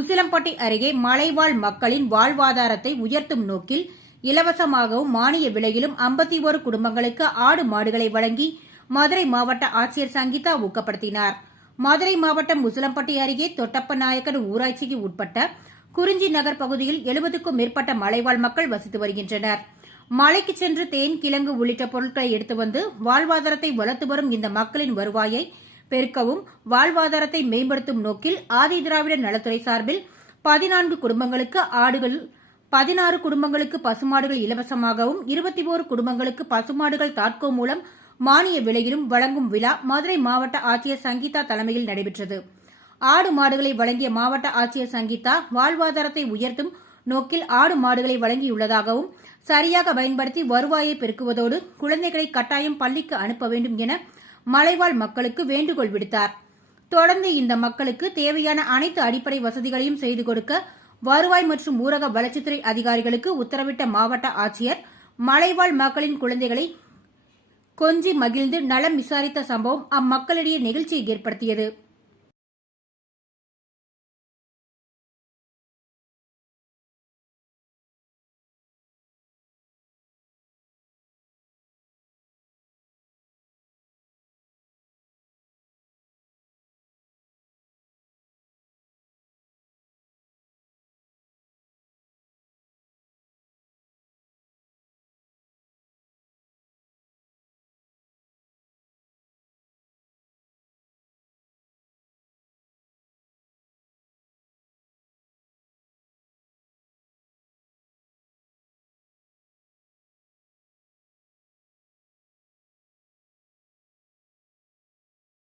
உசிலம்பட்டி அருகே மலைவாழ் மக்களின் வாழ்வாதாரத்தை உயர்த்தும் நோக்கில் இலவசமாகவும் மானிய விலையிலும் ஐம்பத்தி ஒரு குடும்பங்களுக்கு ஆடு மாடுகளை வழங்கி மதுரை மாவட்ட ஆட்சியர் சங்கீதா ஊக்கப்படுத்தினார். மதுரை மாவட்டம் உசிலம்பட்டி அருகே தொட்டப்பநாயக்கர் ஊராட்சிக்கு உட்பட்ட குறிஞ்சி நகர் பகுதியில் எழுபதுக்கும் மேற்பட்ட மலைவாழ் மக்கள் வசித்து வருகின்றனர். மலைக்கு சென்று தேன் கிழங்கு உள்ளிட்ட பொருட்களை எடுத்து வந்து வாழ்வாதாரத்தை வளர்த்து வரும் இந்த மக்களின் வருவாயை பெருக்கவும் வாழ்வாதாரத்தை மேம்படுத்தும் நோக்கில் ஆதி திராவிட நலத்துறை சார்பில் பதினான்கு குடும்பங்களுக்கு ஆடுகள் பதினாறு குடும்பங்களுக்கு பசுமாடுகள் இலவசமாகவும் இருபத்தி ஓரு குடும்பங்களுக்கு பசுமாடுகள் தாட்கோ மூலம் மானிய விலையிலும் வழங்கும் விழா மதுரை மாவட்ட ஆட்சியர் சங்கீதா தலைமையில் நடைபெற்றது. ஆடு மாடுகளை வழங்கிய மாவட்ட ஆட்சியர் சங்கீதா வாழ்வாதாரத்தை உயர்த்தும் நோக்கில் ஆடு மாடுகளை வழங்கியுள்ளதாகவும் சரியாக பயன்படுத்தி வருவாயை பெருக்குவதோடு குழந்தைகளை கட்டாயம் பள்ளிக்கு அனுப்ப வேண்டும் என மலைவாழ் மக்களுக்கு வேண்டுகோள் விடுத்தார். தொடர்ந்து இந்த மக்களுக்கு தேவையான அனைத்து அடிப்படை வசதிகளையும் செய்து கொடுக்க வருவாய் மற்றும் ஊரக வளர்ச்சித்துறை அதிகாரிகளுக்கு உத்தரவிட்ட மாவட்ட ஆட்சியர் மலைவாழ் மக்களின் குழந்தைகளை கொஞ்சி மகிழ்ந்து நலம் விசாரித்த சம்பவம் அம்மக்களிடையே நெகிழ்ச்சியை ஏற்படுத்தியது.